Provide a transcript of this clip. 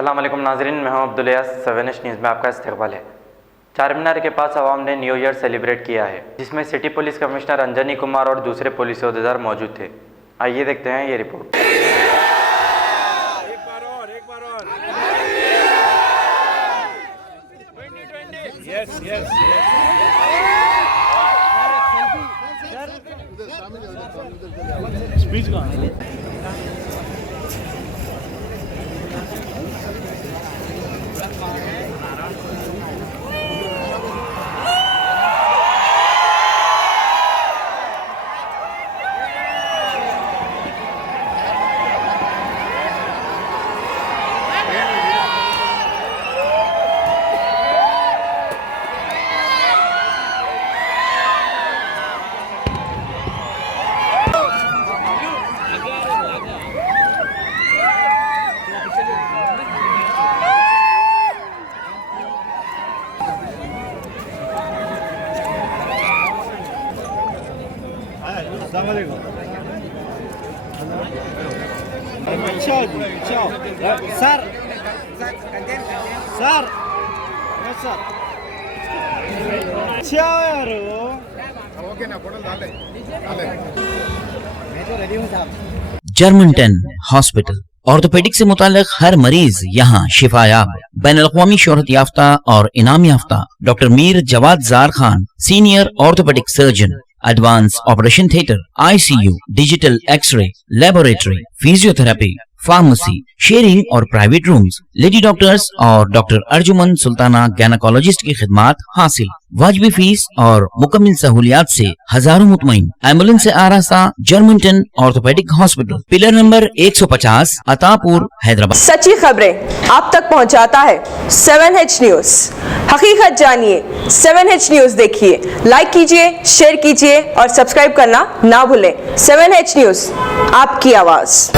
अस्सलाम वालेकुम नाज़रीन, मैं हूं अब्दुल यास। 7H न्यूज़ में आपका इस्तकबाल है। चार मीनार के पास आवाम ने न्यू ईयर सेलिब्रेट किया है, जिसमें city police commissioner Anjani Kumar और दूसरे पुलिस ओहदेदार मौजूद थे। आइए देखते हैं ये रिपोर्ट। एक बार और यस यस स्पीच का सर सर सर अच्छा यार ओके ना फोटो डाल ले मैं तो रेडी हूं साहब। जर्मनटन हॉस्पिटल ऑर्थोपेडिक से मुताल्लिक हर मरीज यहाँ शिफायाब। बैनुल-अक़वामी शोहरत याफ्ता और इनाम याफ्ता doctor Mir Jawad Zar Khan, senior orthopaedic surgeon, advance operation theatre, ICU, digital x-ray, laboratory, physiotherapy, pharmacy, sharing और प्राइवेट रूम्स, लेडी डॉक्टर्स और डॉक्टर अर्जुमन सुल्ताना गायनेकोलॉजिस्ट की खिदमात हासिल। वाजिबी फीस और मुकम्मल सहूलियात से हजारों मुतमईन। एम्बुलेंस से आरास्ता Germanton orthopaedic hospital, pillar number 150, Attapur, Hyderabad. सच्ची खबरें आप तक पहुंचाता है 7H न्यूज। हकीकत जानिए, 7H न्यूज देखिए, लाइक कीजिए, शेयर कीजिए और सब्सक्राइब करना ना भूलें। 7H न्यूज, आपकी आवाज।